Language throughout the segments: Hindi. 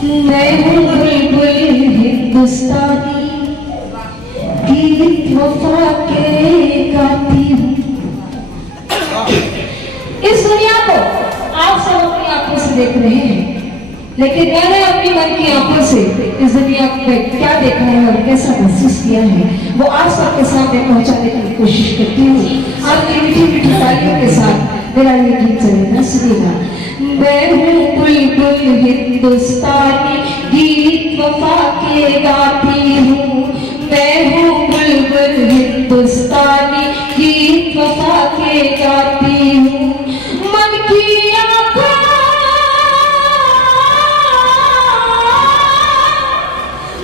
मैं हूँ बुलबुल हिंदुस्तानी, गीत वफा के गाती हूँ। इस दुनिया को आप सब अपनी आंखों से देख रहे हैं, लेकिन मैंने अपनी मन की आंखों से इस दुनिया में क्या देखा है और कैसा महसूस किया है, वो आप सबके सामने पहुंचाने की कोशिश करती हूँ। आपकी मीठी मीठी तालियों के साथ मेरा ये गीत चलेगा, सुनिएगा। मैं हूँ बुलबुल हिंदुस्तानी, गीत वफा के गाती हूँ। मैं हूँ बुलबुल हिंदुस्तानी, गीत वफा के गाती हूँ। मन की आंखों,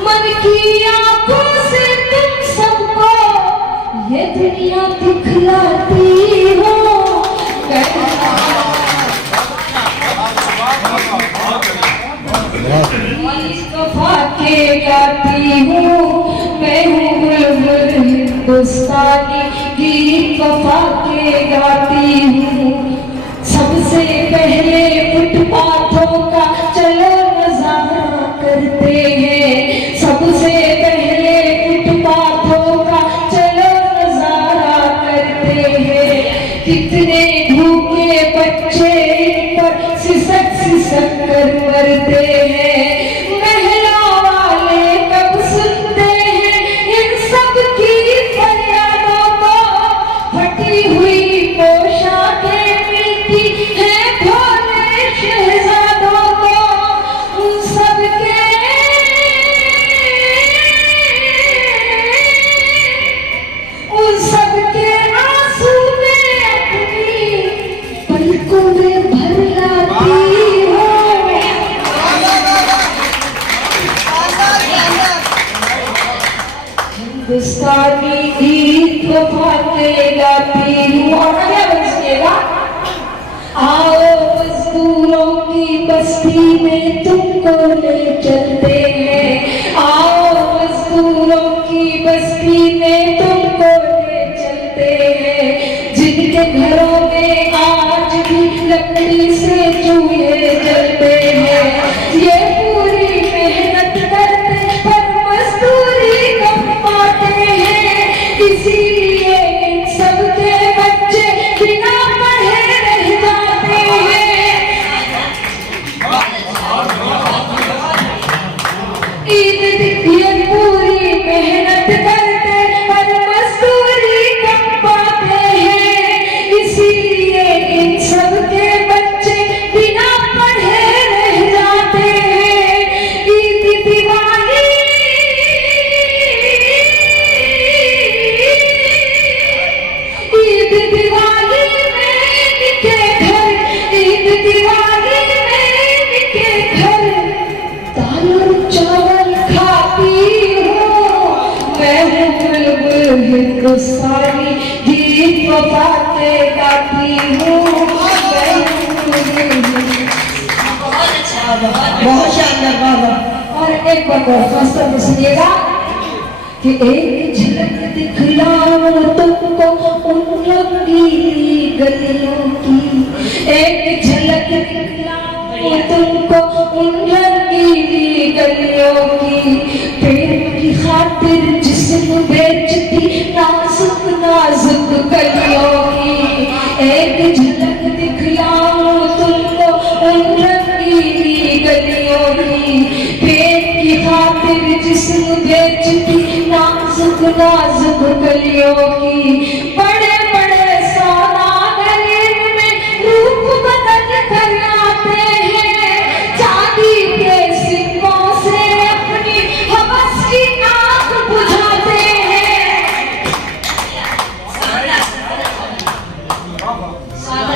मन की आंखों से तुम सबको ये दुनिया दिखलाती हो। वफा के गाती हूँ। मैं हूँ बुलबुल हिंदुस्तानी, गीत वफा के गाती हूँ। सबसे पहले फुटपाथों का चलो नजारा करते हैं। सबसे पहले फुटपाथों का चलो नजारा करते हैं। कितने भूखे बच्चे इन पर सिसक सिसक कर मरते हैं। महलों वाले कब सुनते हैं इन सब की फरियादों को। फटी हुई पोशाकें मिलती हैं भोले शहजादों को। उन सब के आंसू में अपनी पलकों में भर लाती हूँ। हिंदुस्तानी गीत वफा के गाती हूँ। और क्या बचिएगा? आओ मजदूरों की बस्ती में तुमको ले चलते हैं। आओ मजदूरों की बस्ती में तुमको ले चलते हैं। जिनके घरों में आज भी लकड़ी से चूल्हे जलते हैं। ये पूरी मेहनत करते पर मजदूरी कम पाते हैं। इसीलिए इन सबके बच्चे बिना पढ़े रह जाते हैं। ये पूरी मेहनत करते पर मजदूरी कम पाते हैं। इसीलिए इन सबके बच्चे बिना पढ़े रह जाते हैं। ईद दिवाली, ईद दिवाली में इनके घर, ईद दिवाली में इनके घर दाल और चावल खाती हूँ। मैं हूँ बुलबुल हिंदुस्तानी, गीत वफा के गाती हूँ। बहुत शानदार बाबा। और एक बार और फास्टर में सुनिएगा कि एक झलक दिखलाऊं तुमको उन रंगीली गलियों की। एक झलक दिखलाऊं तुमको उन रंगीली गलियों की। प्रेम की खातिर जिस्म बेचती नाजुक नाजुक गलियों की। एक झलक दिखलाऊं तुमको उन रंगीली गलियों की। प्रेम की खातिर जिस्म बेचती नाजुक नाजुक गलियों की। बड़े बड़े सौदागर इनमें रूप बदल कर आते हैं। चांदी के सिक्कों से अपनी हवस की आग बुझाते हैं।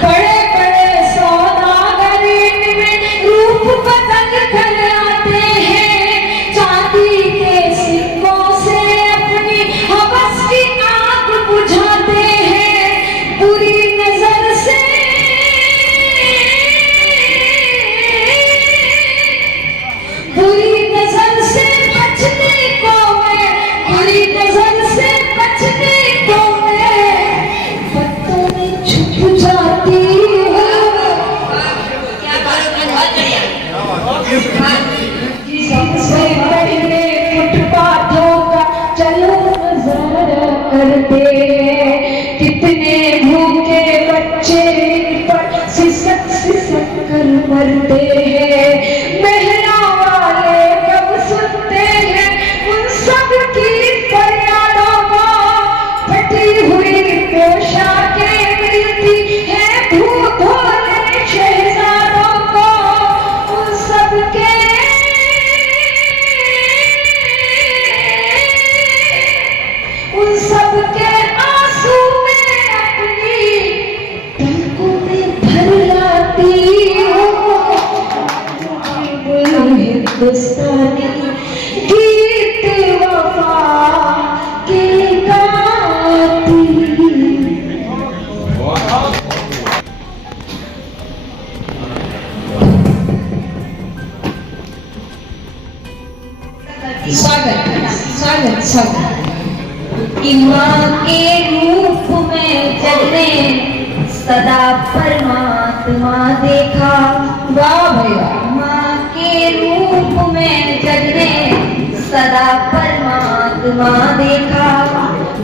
बड़े बड़े सौदागर इनमें रूप बदल कर आते हैं। चांदी के सिक्कों से अपनी हवस की आग बुझाते हैं। बुरी नजर से, बुरी नजर से बचने को मैं, बुरी नजर से बचने को मैं पत्तों में छुप जाती हूँ। करते हैं। कितने भूखे बच्चे पर सिसक सिसक कर मरते हैं। मेहरा वाले कब सुनते हैं उन सब की फरियादों को। फटी हुई पोशाकें मिलती हैं भूख भोले शहजादों को। उन सब के आंसू में अपनी पलकों में भर लाती हूँ। हिंदुस्तानी गीत वफा के गाती। स्वागत स्वागत स्वागत। माँ के रूप में जगने सदा परमात्मा देखा। वाह भैया। माँ के रूप में जगने सदा परमात्मा देखा।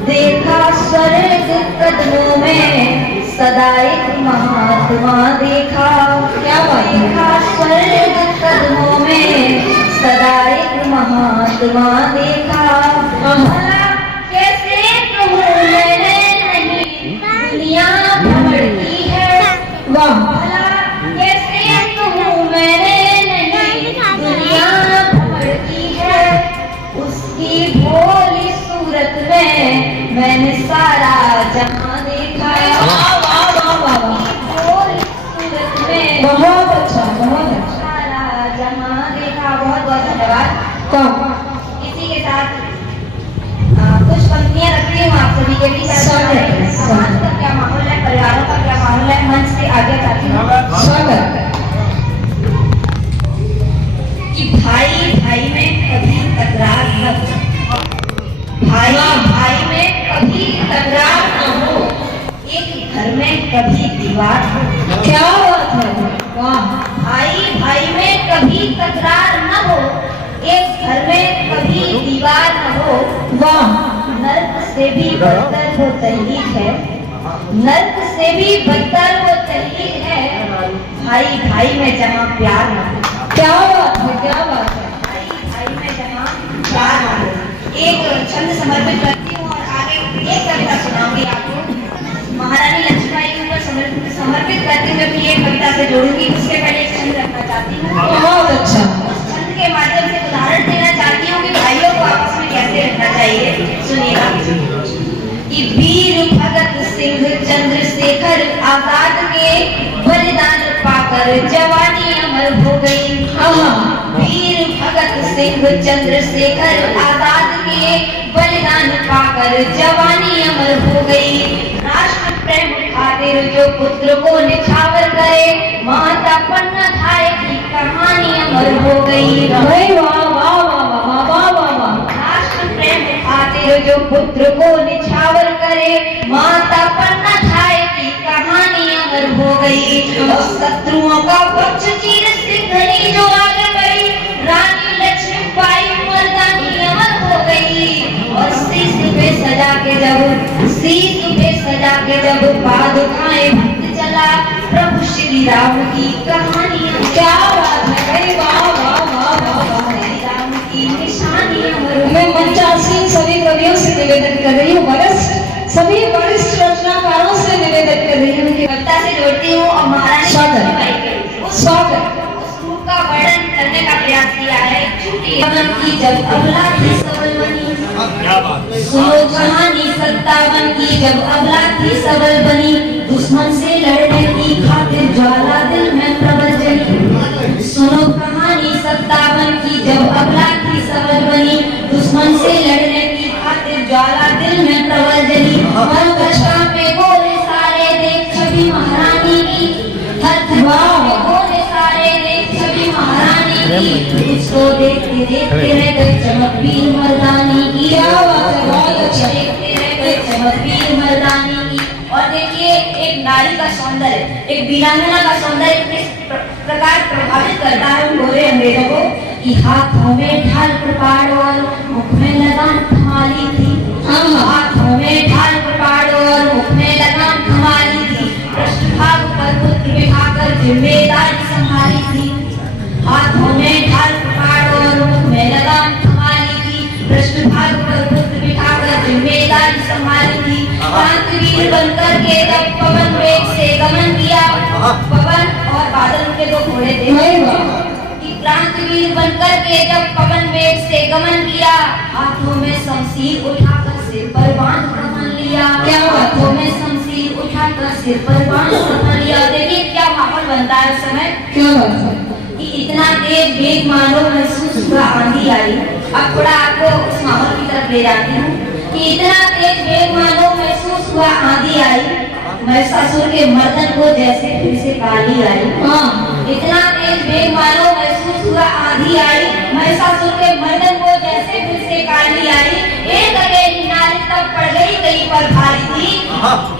देखा स्वर्ग कदमों में सदा एक महात्मा देखा। क्या बात। देखा स्वर्ग कदमों में सदा एक महात्मा देखा। कैसे कहूँ मैंने नहीं दुनिया भ्रमणती है। वाह। कैसे कहूँ मैंने नहीं दुनिया भ्रमणती है। उसकी भोली सूरत में मैंने सारा जहां देखा। वाह वाह वाह वाह। भोली सूरत में बहुत अच्छा बहुत अच्छा। सारा जहां देखा। बहुत बहुत धन्यवाद। इसी के साथ कुछ पंक्तियां रखती हूँ आप सभी के बीच। समाज का क्या माहौल है, परिवारों का क्या माहौल है, मंच से आगे जाती हूँ। स्वागत। कि भाई भाई में कभी तकरार न हो। भाई भाई में कभी तकरार न हो। एक घर में कभी दीवार हो। क्या बात है। वाह। भाई भाई में कभी तकरार न हो। एक घर में कभी दीवार न हो। वाह। नर्क से भी बदतर वो तहरीक है। नर्क से भी बदतर वो तहरीक है। भाई भाई में जहाँ प्यार न हो। क्या बात है क्या बात है। भाई भाई में जहाँ प्यार न हो। एक छंद समर्पित करती हूँ और आगे एक कविता सुनाऊंगी आपको। महारानी लक्ष्मीबाई के ऊपर समर्पित करते हुए भी एक कविता से जोड़ूंगी। उसके पहले एक छंद रखना चाहती हूँ। बहुत अच्छा। उस छंद के माध्यम से उदाहरण देना चाहती हूँ कि भाइयों को आपस में कैसे रखना चाहिए। सुनिएगा। कि वीर भगत सिंह चंद्रशेखर आजाद के बलिदान पाकर जवानी अमर हो गई। वीर भगत सिंह चंद्रशेखर आजाद के बलिदान पाकर जवानी अमर हो गई। राष्ट्र प्रेम खातिर जो पुत्र को निछावर करे माता पन्ना धाय की कहानी अमर हो गई। वाह वाह वाह वाह वाह। राष्ट्र प्रेम खातिर जो पुत्र को निछावर करे माता पन्ना धाय की कहानी अमर हो गई। और शत्रुओं का पक्ष चीर सिंघनी जो आगे बढ़ी रानी लक्ष्मीबाई मर्दानी अमर हो गई। और शीश पे सजा के जब पादुकाएं भक्त चला प्रभु श्री राम की कहानी। क्या बात है भाई। वाह वाह वाह वाह। श्री राम की निशानी अमर। मैं मंचासीन सभी कवियों से निवेदन कर रही हूँ। सभी वरिष्ठ रचनाकारों से निवेदन कर रही हूँ कि कविता से जोड़ती हूँ और महारानी स्वागत का वर्णन करने का प्रयास किया है। की जब अबला थी सबल बनी। सुनो कहानी 57 की जब अबला थी सबल बनी। दुश्मन से लड़ने की खातिर ज्वाला दिल में प्रबल जली। सुनो कहानी 57 की जब अबला थी सबल बनी। दुश्मन से लड़ने की खातिर ज्वाला दिल में प्रबल जली। हर कक्षा पे गोले सारे देख छवि महारानी की। हर कक्षा पे गोले सारे देख छवि महारानी की। उसको देखते देखते रह गए चमक वीर मर्दानी की। क्या बात है। बहुत अच्छा। देखते रह गए चमक वीर मर्दानी की। और देखिए एक नारी का सौंदर्य, एक वीरांगना का सौंदर्य किस प्रकार प्रभावित करता है उन गोरे अंग्रेजों को। कि हाथों में ढाल कृपाण और मुख में लगाम थमाली थी। हाथों में ढाल कृपाण और मुख में लगाम थमाली थी। पृष्ठभाग पर पुत्र बिठाकर जिम्मेदारी संभाली थी। हाथों में ढाल कृपाण और मुख में लगाम थमाली थी। पृष्ठभाग पर पुत्र बिठाकर जिम्मेदारी संभाली थी। क्रांतिवीर बनकर के जब पवन वेग से गमन किया, पवन और बादल के दो घोड़े थे। क्रांतिवीर बनकर के जब पवन वेग से गमन किया, हाथों में शमशीर उठाकर सिर पर बांध कमन लिया। क्या हाथों में शमशीर उठाकर सिर पर बांध कमन लिया। देखिए क्या माहौल बनता है उस समय। क्या बात है कि इतना तेज वेग मानो महसूस हुआ आंधी आई। अब थोड़ा आपको उस माहौल की तरफ ले जाती हूँ कि इतना तेज वेग मानो महसूस हुआ आंधी आई। महिषासुर के मर्दन को जैसे फिर से काली आई। इतना तेज वेग मानो महसूस हुआ आंधी आई। महिषासुर के मर्दन को जैसे फिर से काली आई। एक अकेली नारी तब पड़ गई कहीं पर भारी थी।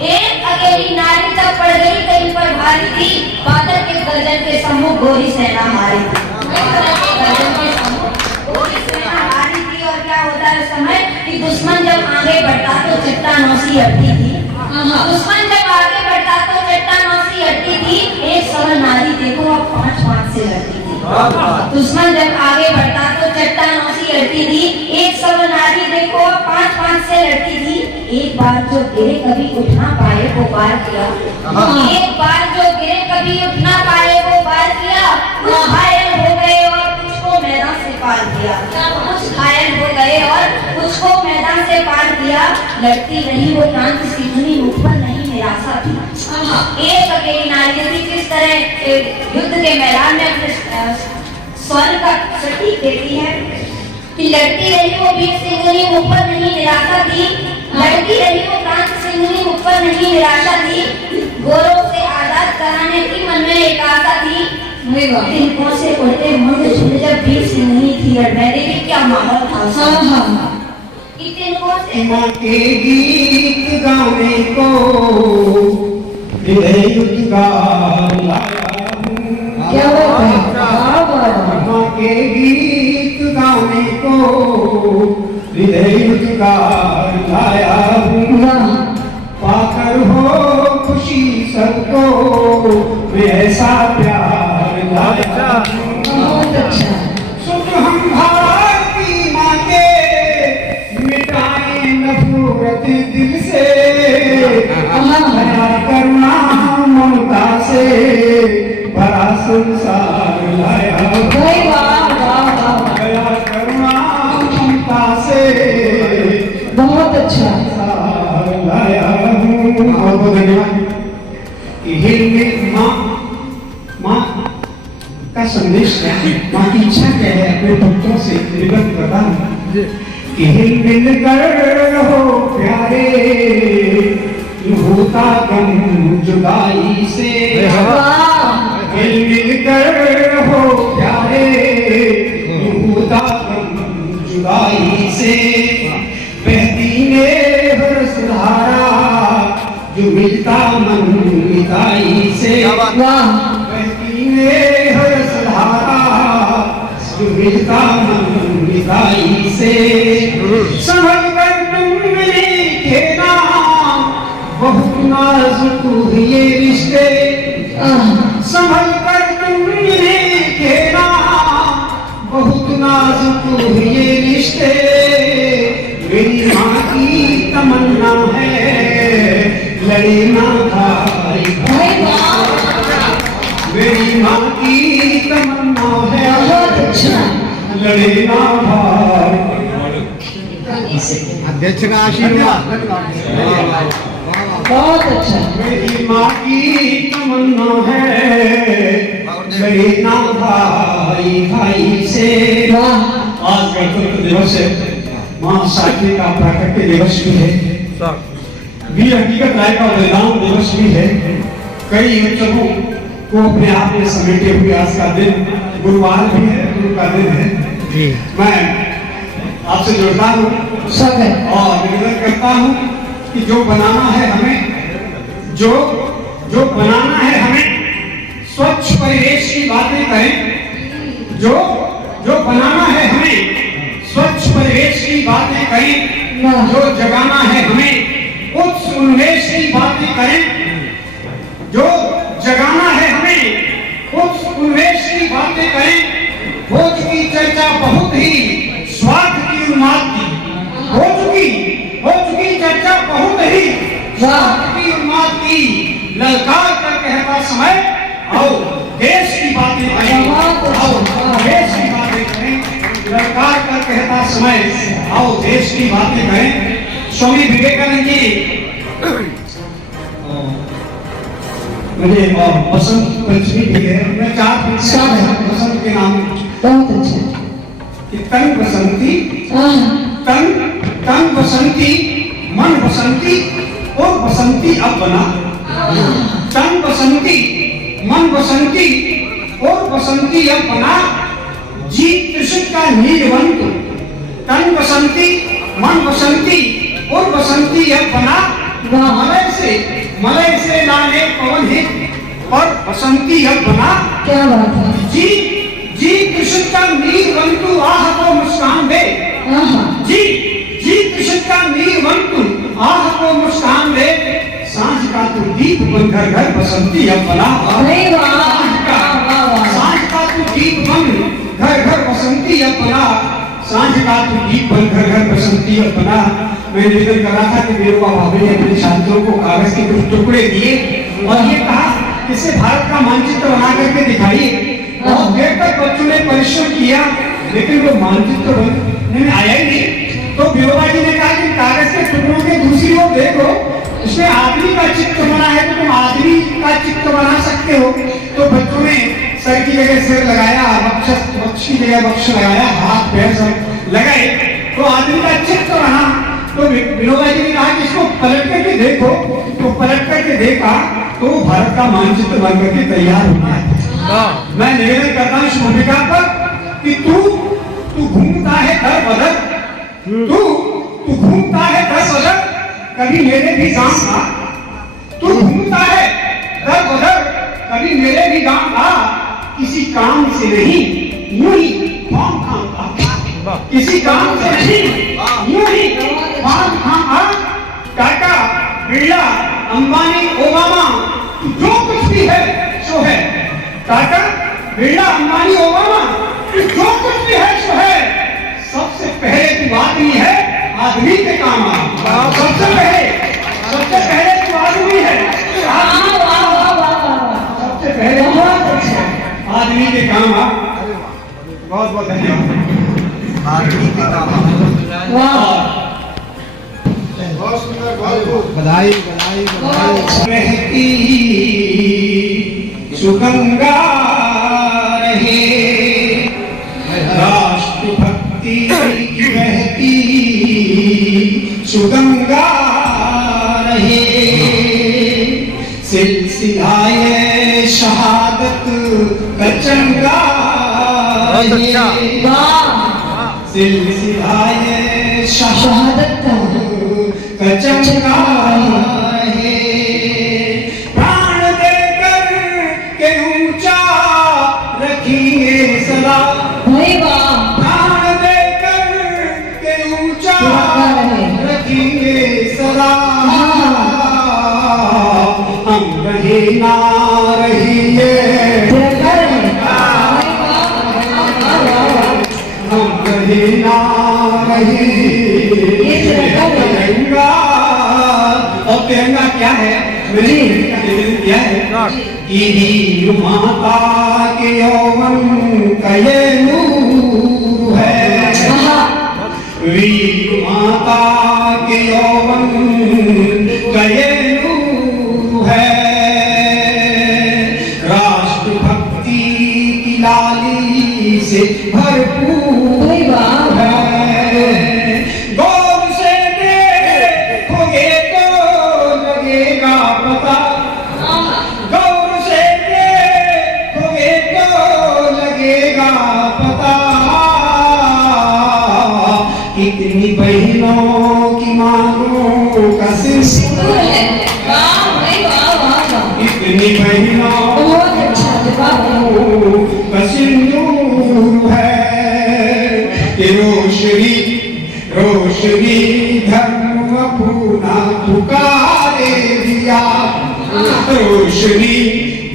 एक अकेली नारी तब पड़ गई कहीं पर भारी थी। बादल के गर्जन के सम्मुख गोरी सेना हारी थी। गर्जन के सम्मुख गोरी सेना हारी थी। और क्या होता है समय कि दुश्मन जब आगे बढ़ता तो चट्टानों सी हटती थी। दुश्मन जब आगे बढ़ता तो चट्टानों सी हटती थी। एक सरल नारी देखो अब 5-5 से लड़ती थी। दुश्मन जब आगे बढ़ता तो चट्टानों सी हटती थी। एक सरल नारी देखो अब 5-5 से लड़ती थी। एक बार जो गिरे कभी उठ ना पाए वो पार किया। एक बार जो गिरे कभी उठ ना पाए वो पार किया। कुछ घायल हो गए और कुछ को मैदान से पार किया। कुछ घायल हो गए और कुछ को मैदान से पार किया। लड़ती रही वो क्रांति सिंधुनी, मुख पर नहीं निराशा थी। एक अकेली नारी थी। किस तरह युद्ध के मैदान में अपने स्वर्ण का सटीक देती है कि लड़ती रही वो वीर सिंधुनी, मुख पर नहीं निराशा थी। लड़ती रही वो क्रांति सिंधुनी, मुख पर नहीं निराशा थी। गोरों से आजाद कराने की मन में एक आशा थी। तिनकों से उड़ते मुंड झुंड जब वीर सिंधुनी थी अड़मेरे में क्या माहौल था। माँ के गीत गाने को हृदय उद्गार लाया हूँ। क्या बात है। माँ के गीत गाने को हृदय उद्गार लाया हूँ। पाकर हो खुशी सबको मैं ऐसा प्यार लाया हूँ। बहुत अच्छा। सुख हम भारती माँ के मिटाए नफरत दिल से। दया करुणा ममता से बड़ा संसार लाया। दया करुणा ममता से बहुत अच्छा संसार लाया हूँ। बहुत बहुत धन्यवाद। माँ का संदेश क्या है, माँ की इच्छा क्या है अपने पुत्रों से निवेदन करता हूँ कि हिल मिल कर रहो प्यारे, होता गम जुदाई से। हिल मिल कर रहो प्यारे, होता गम जुदाई से। बहती में बरस धारा जो मिलता मन मिताई से। बहती में बरस धारा जो मिलता मन मिताई से। संभल कर तुम लिखेना बहुत नाजुक ये रिश्ते। संभल कर तुम लिखेना बहुत नाजुक ये रिश्ते। मेरी माँ की तमन्ना है लड़े ना भाई। मेरी माँ की तमन्ना है लड़े ना भाई। अध्यक्ष का आशीर्वाद। बहुत अच्छा। मेरी माँ की तमन्ना है लड़े ना भाई भाई से। आज गणतंत्र दिवस है, माँ साहित्य का प्राकट्य दिवस भी है, वीर हकीकत राय का बलिदान दिवस भी है। कई उत्सवों को अपने आप में समेटे हुए आज का दिन गुरुवार भी है, गुरु का दिन है। मैं आपसे जुड़ता हूँ और निवेदन करता हूँ कि जो बनाना है हमें, जो बनाना है हमें, स्वच्छ परिवेश की बातें करें। जो जो बनाना है हमें स्वच्छ परिवेश की बातें करें, वाह। जो जगाना है हमें उच्च उन्मेष की बातें करें, जो जगाना है हमें उच्च उन्मेष की बातें करें। भोज की चर्चा बहुत ही स्वार्थ की उन्माद की, हो चुकी चर्चा बहुत ही स्वार्थ की उन्माद की। ललकार कर कहता समय आओ देश की बातें करें, आओ देश की बातें करें। ललकार कर कहता समय आओ देश की बातें करें। स्वामी विवेकानंद जी मुझे बसंत पंचमी भी है, मैं 4 बसंत के नाम बहुत अच्छा। कि तन बसंती, तन बसंती, मन बसंती और बसंती अब बना। तन बसंती, मन बसंती और बसंती अब बना। जीत त्रिशत का नीलवंत, तन बसंती, मन बसंती और बसंती अब बना। मलय से लाने पवन हित और बसंती अब बना। क्या बात है। जी कृष्ण का नीलवंतु आह को मुस्कान दे। जी कृष्ण का नीलवंतु आह को मुस्कान दे। सांझ का तू दीप बन घर घर बसंती अब बना। सांझ का तू दीप बन घर घर बसंती अब बना। सांझ का तू दीप बन घर घर बसंती अब बना। मैं निवेदन कर रहा था कि विनोबा भावे ने अपने छात्रों को कागज के कुछ टुकड़े दिए और ये कहा कि इसे भारत का मानचित्र बना करके दिखाइए। बहुत देर तक बच्चों ने परिश्रम किया लेकिन वो मानचित्र बनने में आया ही नहीं। तो विनोबा जी ने कहा कि कागज के टुकड़ों के दूसरी ओर देखो, इसमें आदमी का चित्र बना है तो तुम आदमी का चित्र बना सकते हो। तो बच्चों ने सर की जगह सिर लगाया, वक्ष की जगह वक्ष लगाया, हाथ पैर सब लगाए तो आदमी का चित्र बना। तो विनोबा जी ने कहा कि इसको पलट करके देखो, तो पलट करके देखा तो भारत का मानचित्र बन करके तैयार हो गया। मैं निवेदन करता हूँ इस भूमिका पर कि तू घूमता है दर बदर, तू घूमता है दर बदर, कभी मेरे भी गांव था। तू घूमता है दर बदर, कभी मेरे भी गांव था। किसी काम से नहीं यूं ही काम था, किसी काम से नहीं यूं ही काम था। टाटा, बिरला, अंबानी, ओबामा, जो कुछ भी है सो है। टाटा, बिरला, अंबानी, ओबामा, जो कुछ भी है सो है। सबसे पहले तू आदमी है, आदमी के काम आ। सबसे पहले तू आदमी है, सबसे पहले आदमी के काम आ। बहुत बहुत धन्यवाद। आदमी के काम आ। बधाई बधाई बधाई। रहती सुगंगा रहे, राष्ट्रभक्ति की रहती सुगंगा रहे। सिलसिलाए शहादत का चंगा रहे। सिलसिलाए शहादत का चंगा रहे। प्राण देकर के ऊंचा रखिए सदा, प्राण देकर के ऊंचा रखिए सदा। हम रहे ना रहिए, हम रहे ना रहिए। और तिरंगा क्या है? मैंने निवेदन किया है कि वीर माता के यौवन का ये नूर है। वीर माता के यौवन का ये नूर है। राष्ट्रभक्ति की लाली से भरपूर है। गौर से देखोगे तो लगेगा पता, गौर से देखोगे तो लगेगा पता। कितनी बहनों की मांगों का सिंदूर है, कितनी बहनों का सिंदूर है। रोशनी रोशनी धर्म अपना पुकारे दिया, रोशनी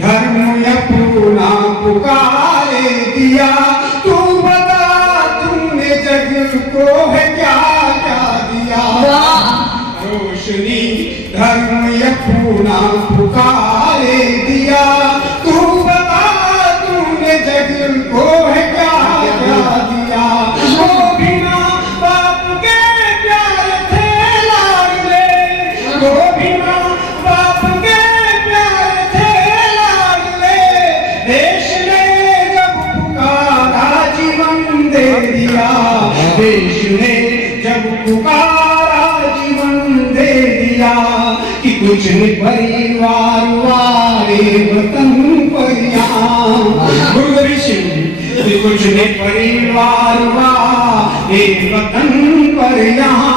धर्म अपना पुकारे दिया। तू बता तुमने जग को है क्या क्या दिया, रोशनी धर्म अपना पुकारे दिया। तू बता तुमने जग को है क्या क्या दिया। वो बिना बाप के प्यार थे लाडले, वो बिना बाप के प्यार थे लाडले। देश ने जब पुकारा जीवन दे दिया, देश ने जब पुकारा जीवन दे दिया। कि कुछ नहीं परिवार वाले वतन पर यहाँ, गुरु सिंह कुछ नहीं परिवार वाले वतन पर यहाँ।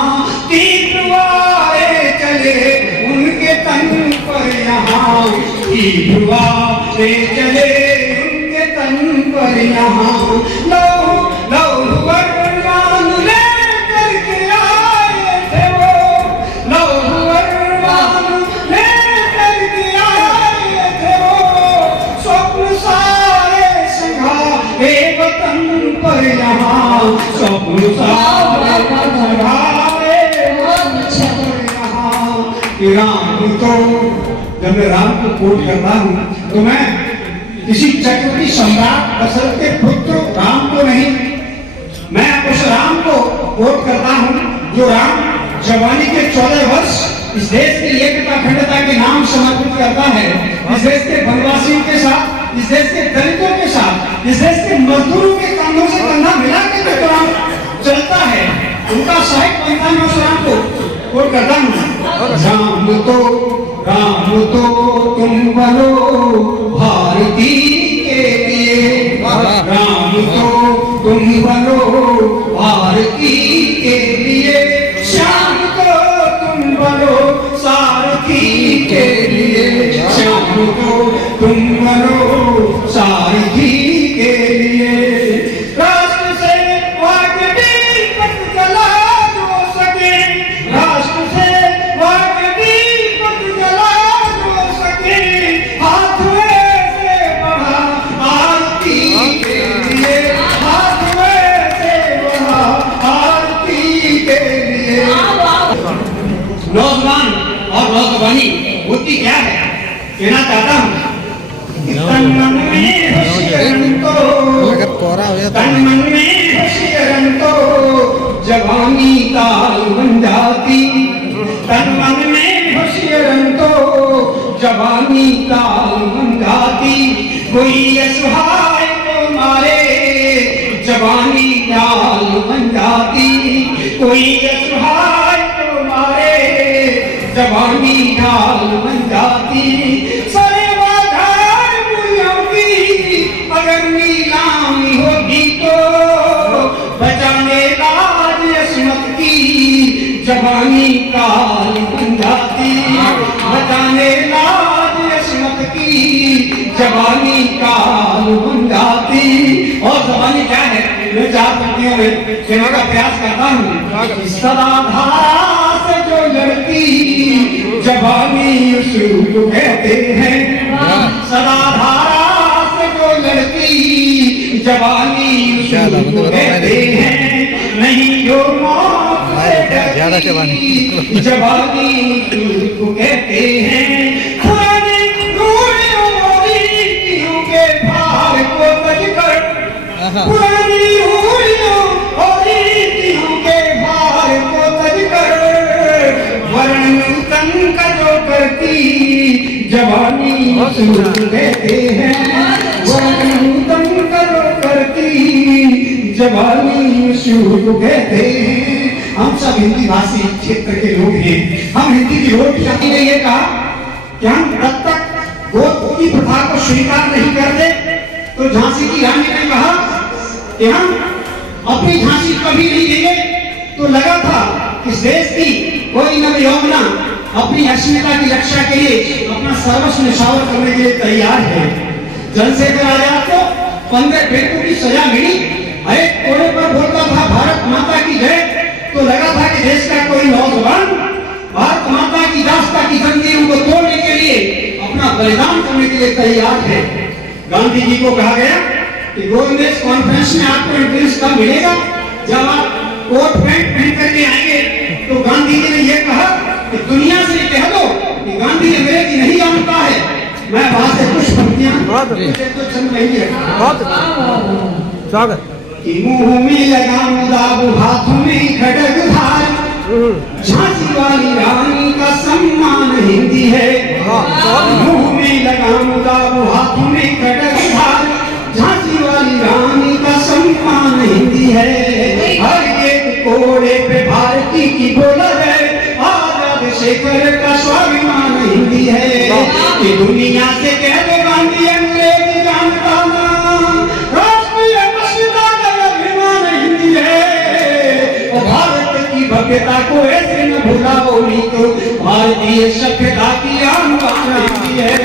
तीर वाले चले उनके तन पर यहाँ, तीर वाले चले उनके तन पर यहाँ। लौह लौह वरदान लेकर के आए थे वो, लौह वरदान लेकर के आए थे वो। स्वप्न सारे संघारे वतन पर यहाँ, स्वप्न सारे संघारे वतन पर यहाँ। कि राम तो जब मैं राम को कोट करता हूँ तो मैं किसी चक्रवर्ती सम्राट दशरथ के पुत्र राम को नहीं, मैं उस राम को कोट करता हूँ जो राम जवानी के 14 वर्ष इस देश की एकता अखंडता के नाम समर्पित करता है। इस देश के वनवासियों के साथ, इस देश के दलितों के साथ, इस देश के मजदूरों के कंधों से कंधा मिला के जो राम चलता है, उनका साहित्य बनता है। मैं उस राम को कोट करता हूँ। राम तो तुम बनो भारती के लिए, राम तो तुम बनो भारती के लिए। श्याम तो तुम बनो सारथी के लिए, श्याम तो तुम बनो सारथी के लिए। राष्ट्र से वाकई पथ चला जो सके, राष्ट्र से वाकई पथ चला जो सके। हाथ से बढ़ा आरती के लिए, हाथ से बढ़ा आरती के लिए। नौजवान और नौजवानी होती क्या है कहना चाहता हूँ। तन मन में होशियारन तो, तन मन में होशियारन तो जवानी ताल बन जाती। तन मन में होशियारन तो जवानी ताल बन जाती। कोई असहाय को मारे जवानी ताल बन जाती। कोई असहाय को मारे जवानी ढाल बन जाती। सर्वाधार मूल्यों की अगर नीलामी होगी तो बचाने लाज अस्मत की जवानी काल बन जाती। बचाने लाज अस्मत की जवानी काल बन जाती। और जवानी क्या है मैं 4 पंक्तियों में कहने का प्रयास करता हूँ। सदा धारा से जो लड़ती जवानी उसको कहते हैं, सदा धारा से जो लड़ती जवानी उसको कहते हैं। नहीं जो मौत से डरती जवानी उसको कहते हैं। पुरानी रूढ़ियों और रीतियों के भार को बचकर, पुरानी रूढ़ियों और रीतियों के भार को बचकर वर्ण तन का जो करती जवानी उसको कहते हैं। वर्ण तन का जो करती जवानी उसको कहते हैं। हम सब हिंदी भाषी क्षेत्र के लोग हैं। हम हिंदी की रोटी खाने ने ये कहा कि हम जब तक गोद की प्रथा को स्वीकार नहीं करते, तो झांसी की रानी ने कहा कि हम अपनी झांसी कभी नहीं देंगे। तो लगा था इस देश की कोई नवयौवना अपनी अस्मिता की रक्षा के लिए अपना सर्वस्व निछावर करने के लिए तैयार है। चंद्रशेखर आजाद को 15 बेटों की सजा मिली। एक कोने पर बोलता था भारत देश का कोई नौजवान भारत माता की रास्ता की जंजीरों को तोड़ने के लिए अपना बलिदान करने के लिए तैयार है। गांधी जी को कहा गया कि गोलमेज कॉन्फ्रेंस में आपको एंट्रेंस कब मिलेगा? जब आप कोट पैंट पहन करके आएंगे। तो गांधी जी ने यह कहा कि दुनिया से कह दो कि गांधी अंग्रेजी नहीं जानता है। मैं वहां से कुछ पंक्तियां तो चल रही है। स्वागत कि मुंह में लगाम दाबू, हाथों में खड़ग धार, झांसी वाली रानी का सम्मान हिंदी है। मुंह में लगाम दाबू, हाथों में खड़ग धार, झांसी वाली रानी का सम्मान हिंदी है। हर एक कोड़े पे भारती की बोला है, आजाद शेखर का स्वाभिमान हिंदी है। कि दुनिया से कह दो गांधी अंग्रेज जानता ना, राष्ट्रीय अस्मिता का अभिमान हिंदी है। और भारत की भव्यता को ऐसे न भूला बोली तो भारतीय सभ्यता की आन बान हिंदी है।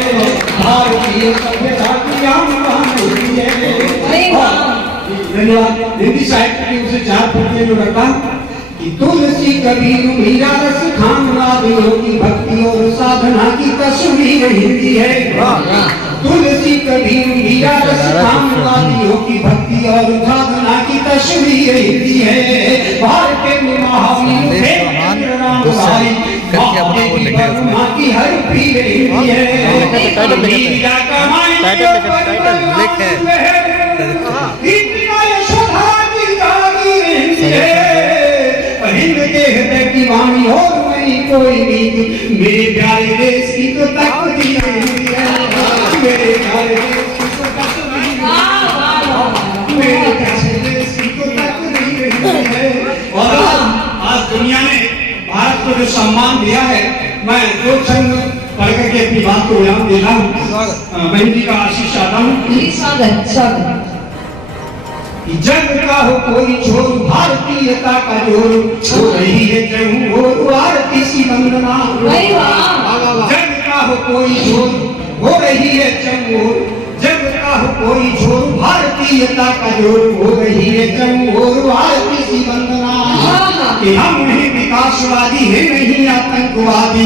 भारतीय सभ्यता की आन बान हिंदी है। धन्यवाद। हिंदी साहित्य की उसे 4 पंक्तियां जो रखा कि तुलसी कबीर मीरा रस खान, वादियों की भक्ति और साधना की तस्वीर हिंदी है। तुलसी कबीर मीरा रस खान, वादियों की भक्ति और साधना की तस्वीर हिंदी है। भारत के महावीर थे राम भाई, माँ की हर पीर हिंदी है। मीरा का हिंद के हृदय की वाणी और नहीं कोई नीति, मेरे प्यारे देश की तो तकदीर हिंदी है। मेरे प्यारे देश की तो तकदीर, मेरे प्यारे देश की तो तकदीर हिंदी है। और आज दुनिया ने भारत को जो सम्मान दिया है, मैं 2 छंद पढ़ करके अपनी बात को विराम दे रहा हूँ। बहन जी का आशीष चाहता हूँ। स्वागत स्वागत। जग का हो कोई छोर, भारतीयता का जोर, हो रही है जब हो आरती सी वंदना। जग का हो कोई छोर, हो रही है चमोर, जग का हो कोई छोर, भारतीयता का जोर, हो रही है चमोर आरती सी वंदना। कि हम नहीं विकासवादी है, नहीं आतंकवादी,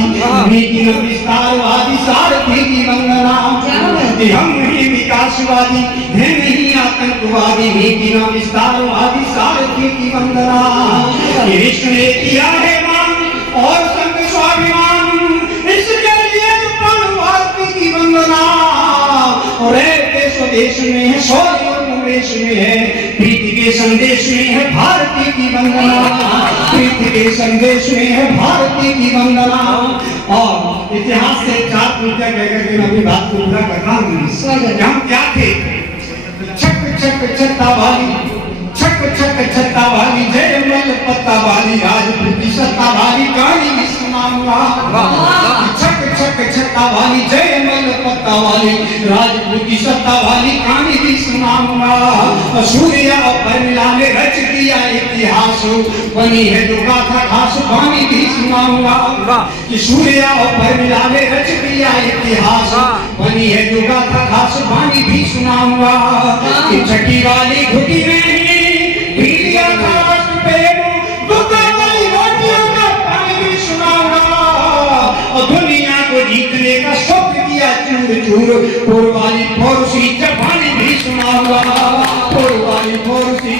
नीति न विस्तारवादी, सारथी की वंदना। कि हम नहीं विकासवादी है, नहीं आतंकवादी, नीति न विस्तारवादी, सारथी की वंदना। कृष्ण ने किया है मान और संग स्वाभिमान, इसके लिए प्राण भारती की वंदना। और स्वदेश में है, शौर्य और उमेश में है, प्रीति के संदेश में है भारती की वंदना। प्रीति के संदेश में है भारती की वंदना। और इतिहास से 4 पंक्तियां कहकर के मैं अपनी बात को पूरा कर रहा हूँ। हम क्या थे? छक छक छत्ता वाली, छक छक छत्ता वाली, जयमल पत्ता वाली, राजपूती सत्ता वाली, काली विश्वनामा। छक छक छत्ता वाली, जयमल पत्ता वाली, राजपूती सत्ता वाली, काली विश्वनामा। सूर्या और परिला ने रच दिया इतिहास, बनी है जो गाथा खास वाणी विश्वनामा। कि सूर्या और परिला ने रच दिया इतिहास, बनी है जो गाथा खास वाणी विश्वनामा। कि छठी वाली घुटी नहीं, पीलिया था पेरू, दुकान वाली रोटियों का पानी भी सुनाऊंगा। और दुनिया को जीतने का स्वप्न किया चूर चूर, पुरवाली पौरुषी जबानी भी सुनाऊंगा। पुरवाली पौरुषी